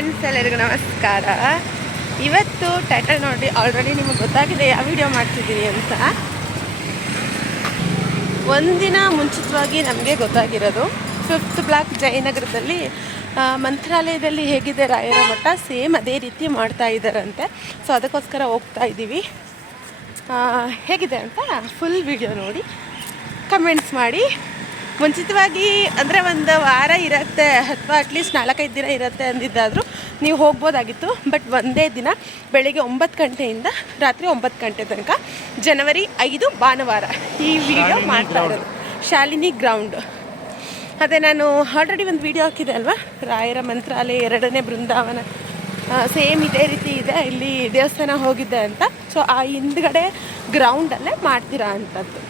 Friends, ಎಲ್ಲರಿಗೂ ನಮಸ್ಕಾರ. ಇವತ್ತು ಟೈಟಲ್ ನೋಡಿ ಆಲ್ರೆಡಿ ನಿಮಗೆ ಗೊತ್ತಾಗಿದೆ ಯಾವ ವಿಡಿಯೋ ಮಾಡ್ತಿದ್ದೀನಿ ಅಂತ. ಒಂದಿನ ಮುಂಚಿತವಾಗಿ ನಮಗೆ ಗೊತ್ತಾಗಿರೋದು 5th ಬ್ಲಾಕ್ ಜಯನಗರದಲ್ಲಿ ಮಂತ್ರಾಲಯದಲ್ಲಿ ಹೇಗಿದೆ ರಾಯರ ಮಠ, ಸೇಮ್ ಅದೇ ರೀತಿ ಮಾಡ್ತಾ ಇದ್ದಾರಂತೆ. ಸೊ ಅದಕ್ಕೋಸ್ಕರ ಹೋಗ್ತಾ ಇದ್ದೀವಿ. ಹೇಗಿದೆ ಅಂತ ಫುಲ್ ವಿಡಿಯೋ ನೋಡಿ ಕಮೆಂಟ್ಸ್ ಮಾಡಿ. ಮುಂಚಿತವಾಗಿ ಅಂದರೆ ಒಂದು ವಾರ ಇರುತ್ತೆ ಅಥವಾ ಅಟ್ಲೀಸ್ಟ್ 4-5 ದಿನ ಇರುತ್ತೆ ಅಂದಿದ್ದಾದರೂ ನೀವು ಹೋಗ್ಬೋದಾಗಿತ್ತು. ಬಟ್ ಒಂದೇ ದಿನ ಬೆಳಿಗ್ಗೆ 9 ಗಂಟೆಯಿಂದ ರಾತ್ರಿ 9 ಗಂಟೆ ತನಕ, ಜನವರಿ 5 ಭಾನುವಾರ ಈ ವಿಡಿಯೋ ಮಾಡ್ತಾ ಇರೋದು. ಶಾಲಿನಿ ಗ್ರೌಂಡ್. ಅದೇ ನಾನು ಆಲ್ರೆಡಿ ಒಂದು ವಿಡಿಯೋ ಹಾಕಿದೆ ಅಲ್ವಾ, ರಾಯರ ಮಂತ್ರಾಲಯ 2ನೇ ಬೃಂದಾವನ ಸೇಮ್ ಇದೇ ರೀತಿ ಇದೆ, ಇಲ್ಲಿ ದೇವಸ್ಥಾನ ಹೋಗಿದ್ದೆ ಅಂತ. ಸೊ ಆ ಹಿಂದ್ಗಡೆ ಗ್ರೌಂಡಲ್ಲೇ ಮಾಡ್ತೀರಾ ಅಂಥದ್ದು.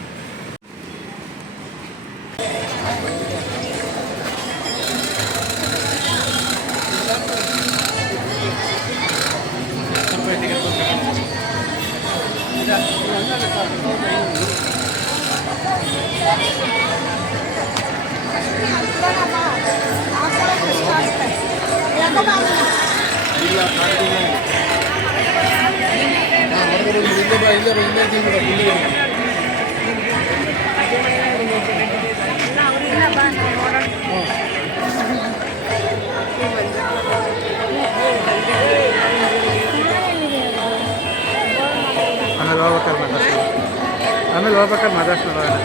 ಆಮೇಲೆ ಹೋಗ್ಬೇಕಾದ್ರೆ ಮಾತಾಡ್ಸ್ ನೋಡೋಣ.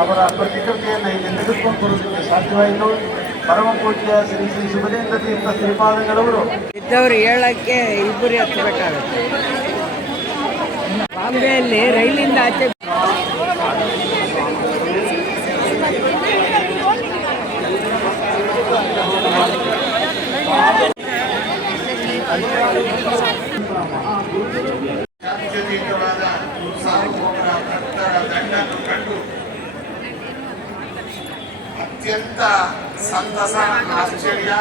ಅವರ ಪ್ರತಿಕೃತಿಯನ್ನು ಇಲ್ಲಿ ತೆಗೆದುಕೊಂಡು ಬರುವುದಕ್ಕೆ ಸಾಧ್ಯವಾಯಿತು. ಪರಮ ಪೂಜ್ಯ ಶ್ರೀ ಶ್ರೀ ಸುಭದೇಂದ್ರ ತೀರ್ಥ ಶ್ರೀಪಾದಂಗಳವರು ಇದ್ದವರು ಹೇಳಕ್ಕೆ ಇಬ್ಬರು ಎತ್ತಬೇಕಾಗುತ್ತೆ. ಬಾಂಬೆಯಲ್ಲಿ ರೈಲಿಂದ ಆಚೆ ಶಾಂತಿಯುತವಾದ ಸಾರ್ವಭೌಮರ ಭಕ್ತರ ದಂಡನ್ನು ಕಂಡು ಅತ್ಯಂತ ಸಂತಸ, ಆಶ್ಚರ್ಯ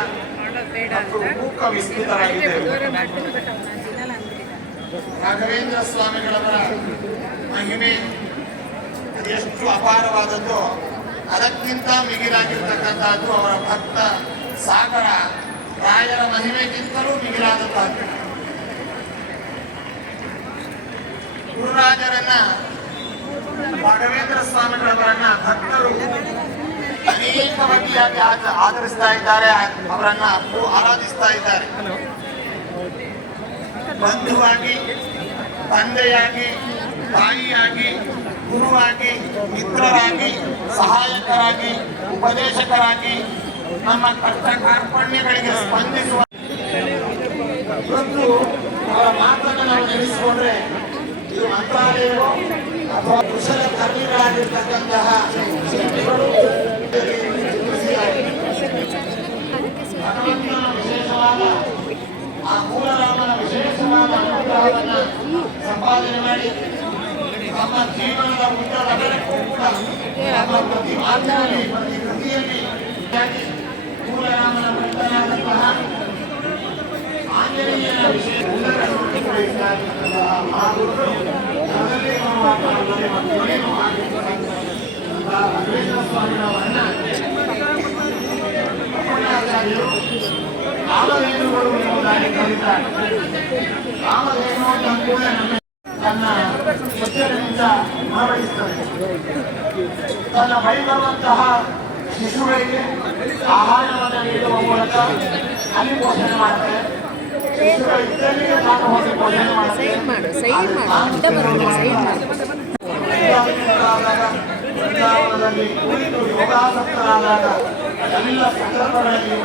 ಮತ್ತು ಮೂಕ ವಿಸ್ಮಿತರಾಗಿದ್ದೇವೆ. ರಾಘವೇಂದ್ರ ಸ್ವಾಮಿಗಳವರ ಮಹಿಮೆ ಎಷ್ಟು ಅಪಾರವಾದದ್ದು, ಅದಕ್ಕಿಂತ ಮಿಗಿಲಾಗಿರ್ತಕ್ಕಂಥದ್ದು ಅವರ ಭಕ್ತ ಸಾಗರ. ರಾಯರ ಮಹಿಮೆಗಿಂತಲೂ ಮಿಗಿಲಾದದ್ದು. ಗುರುರಾಜರನ್ನ, ರಾಘವೇಂದ್ರ ಸ್ವಾಮಿಗಳವರನ್ನ ಭಕ್ತರು ಅನೇಕ ಬಗೆಯಾಗಿ ಆದರಿಸ್ತಾ ಇದ್ದಾರೆ, ಅವರನ್ನ ಆರಾಧಿಸ್ತಾ ಇದ್ದಾರೆ. ಬಂಧುವಾಗಿ, ತಂದೆಯಾಗಿ, ತಾಯಿಯಾಗಿ, ಗುರುವಾಗಿ, ಮಿತ್ರರಾಗಿ, ಸಹಾಯಕರಾಗಿ, ಉಪದೇಶಕರಾಗಿ, ನಮ್ಮ ಕಷ್ಟ ಕಾರ್ಪಣ್ಯಗಳಿಗೆ ಸ್ಪಂದಿಸುವ ಅವರ ಮಾತನ್ನು ನಾವು ನೆನೆಸಿಕೊಂಡ್ರೆ ಇದು ಮಂತ್ರಾಲಯವೋ ಅಥವಾ ಕುಶಲ ಕರ್ಮಿಗಳಾಗಿರ್ತಕ್ಕಂತಹ ಶಿಲ್ಪಿಗಳು ವಿಶೇಷವಾದ ಆ ಮೂಲರಾಮನ ವಿಶೇಷವಾದ ಅನುಗ್ರಹವನ್ನು ಸಂಪಾದನೆ ಮಾಡಿ ನಮ್ಮ ಜೀವನದ ಉದ್ದಗಲಕ್ಕೂ ಕೂಡ ನಮ್ಮ ಪ್ರತಿ ಮಾತಿನಲ್ಲಿ, ಪ್ರತಿ ಕೃತಿಯಲ್ಲಿ ಮೂಲರಾಮನ ಭಕ್ತನಾದಂತಹ ಆಂಜನೇಯನ ವಿಶೇಷ ಮಹಾಗುರುಗಳು ಸ್ವಾಮಿಯವರನ್ನ ಕಾಮಧೇನುಗಳು ಎಂಬುದಾಗಿ ಕರೀತಾರೆ. ಕಾಮಧೇನು ಅಂತ ಕೂಡ ತನ್ನ ಸ್ವಚ್ಛತೆಯಿಂದ ಗುಣಪಡಿಸುತ್ತದೆ. ತನ್ನ ಬಳಿ ಬರುವಂತಹ ಶಿಶುಗಳಿಗೆ ಆಹಾರವನ್ನು ನೀಡುವ ಮೂಲಕ ಅಲ್ಲಿ ಪೋಷಣೆ ಮಾಡ್ತಾರೆ. ಶಿಶುಗಳ ಇದ್ದಲ್ಲಿಗೆ ತಾನು ಹೋಗಿ ಪೋಷಣೆ ಮಾಡ್ತಾರೆ. ವೃಂದಾವನದಲ್ಲಿ ಕುಳಿತು ಯೋಗಾಸಕ್ತರಾದಾಗ ಎಲ್ಲ ಸಂದರ್ಭಗಳಲ್ಲಿ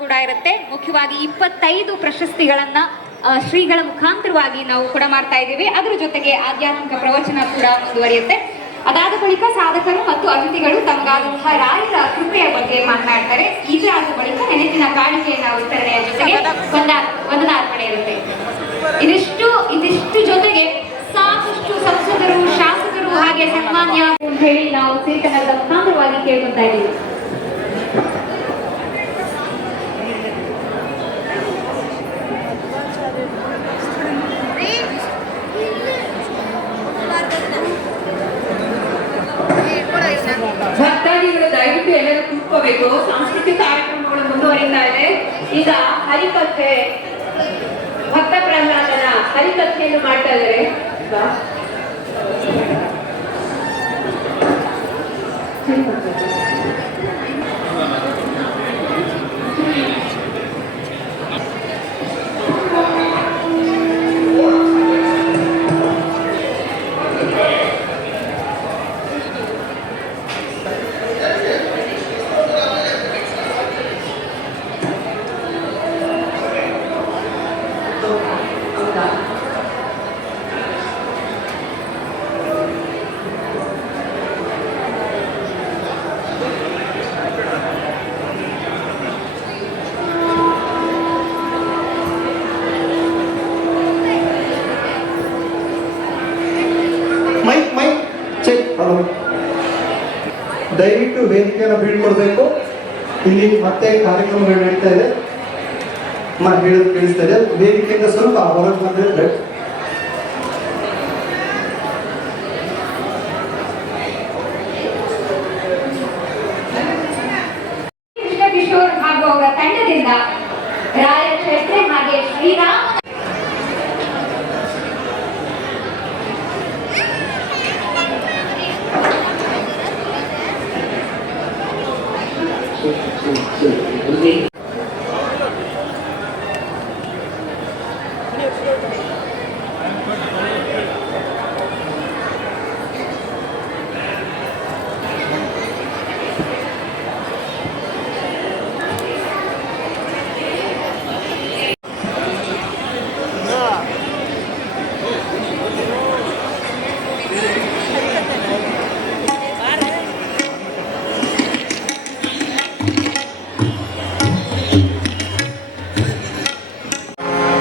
ಕೂಡ ಇರುತ್ತೆ. ಮುಖ್ಯವಾಗಿ 25 ಪ್ರಶಸ್ತಿಗಳನ್ನ ಶ್ರೀಗಳ ಮುಖಾಂತರವಾಗಿ ನಾವು ಕೂಡ ಮಾಡ್ತಾ ಇದ್ದೀವಿ. ಅದರ ಜೊತೆಗೆ ಆಧ್ಯಾತ್ಮಿಕ ಪ್ರವಚನ ಕೂಡ ಮುಂದುವರಿಯುತ್ತೆ. ಅದಾದ ಬಳಿಕ ಸಾಧಕರು ಮತ್ತು ಅತಿಥಿಗಳು ತಮಗಾದಂತಹ ರಾಯರ ಕೃಪೆಯ ಬಗ್ಗೆ ಮಾತನಾಡ್ತಾರೆ. ಇದಾದ ಬಳಿಕ ನೆನಪಿನ ಕಾಣಿಕೆಯನ್ನು ವಿತರಣೆಯ ಜೊತೆಗೆ ವಂದನಾರ್ಪಣೆ ಇರುತ್ತೆ. ಇದಿಷ್ಟು ಜೊತೆಗೆ ಸಾಕಷ್ಟು ಸಂಸದರು, ಶಾಸಕರು ಹಾಗೆ ಸನ್ಮಾನ್ಯ ಅಂತ ಹೇಳಿ ನಾವು ಸಿರಿಕನ್ನಡದ ಮುಖಾಂತರವಾಗಿ ಕೇಳ್ಕೊತಾ ಇದ್ದೀವಿ. ಭಕ್ತಾದಿಗಳು ದಯವಿಟ್ಟು ಎಲ್ಲರೂ ಕೂತ್ಕೋಬೇಕು. ಸಾಂಸ್ಕೃತಿಕ ಕಾರ್ಯಕ್ರಮಗಳು ಮುಂದುವರಿತಾ ಇದೆ. ಈಗ ಹರಿಕಥೆ, ಭಕ್ತ ಪ್ರಹ್ಲಾದನ ಹರಿಕಥೆಯನ್ನು ಮಾಡ್ತಾ ಇದ್ದಾರೆ. ದಯವಿಟ್ಟು ವೇದಿಕೆಯನ್ನು ಬೀಳ್ಕೊಡ್ಬೇಕು. ಇಲ್ಲಿ ಮತ್ತೆ ಕಾರ್ಯಕ್ರಮಗಳು ನಡೀತಾ ಇದೆ. ಹೇಳೋದು ಕೇಳಿಸ್ತಾ ಇದೆ. ವೇದಿಕೆಯಿಂದ ಸ್ವಲ್ಪ ಹೊರಗೆ ಬಂದಿದ್ರೆ ಕೃಷ್ಣ ಕಿಶೋರ್ ಹಾಗೂ ಅವರ ತಂಡದಿಂದ ರಾಯ ಕ್ಷೇತ್ರ ಹಾಗೆ ಶ್ರೀರಾಮ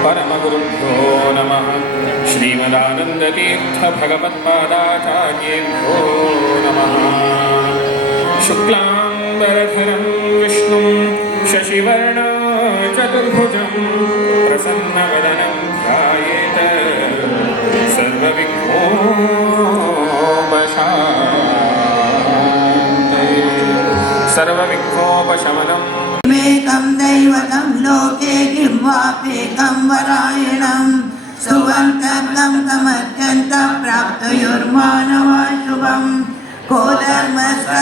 परमगुरुभ्यो नमः। श्रीमदानन्दतीर्थ भगवत्पादाचार्येभ्यो नमः। शुक्लाम्बरधरं विष्णुं शशिवर्णं चतुर्भुजं प्रसन्नवदनं ध्यायेत सर्वविघ्नोपशमनम् मेकं दैवतं लोके किं वापेकं वरायणं सुवन्तकं तमत्यन्त प्राप्तयोर्मानवा शुभं को धर्मस्य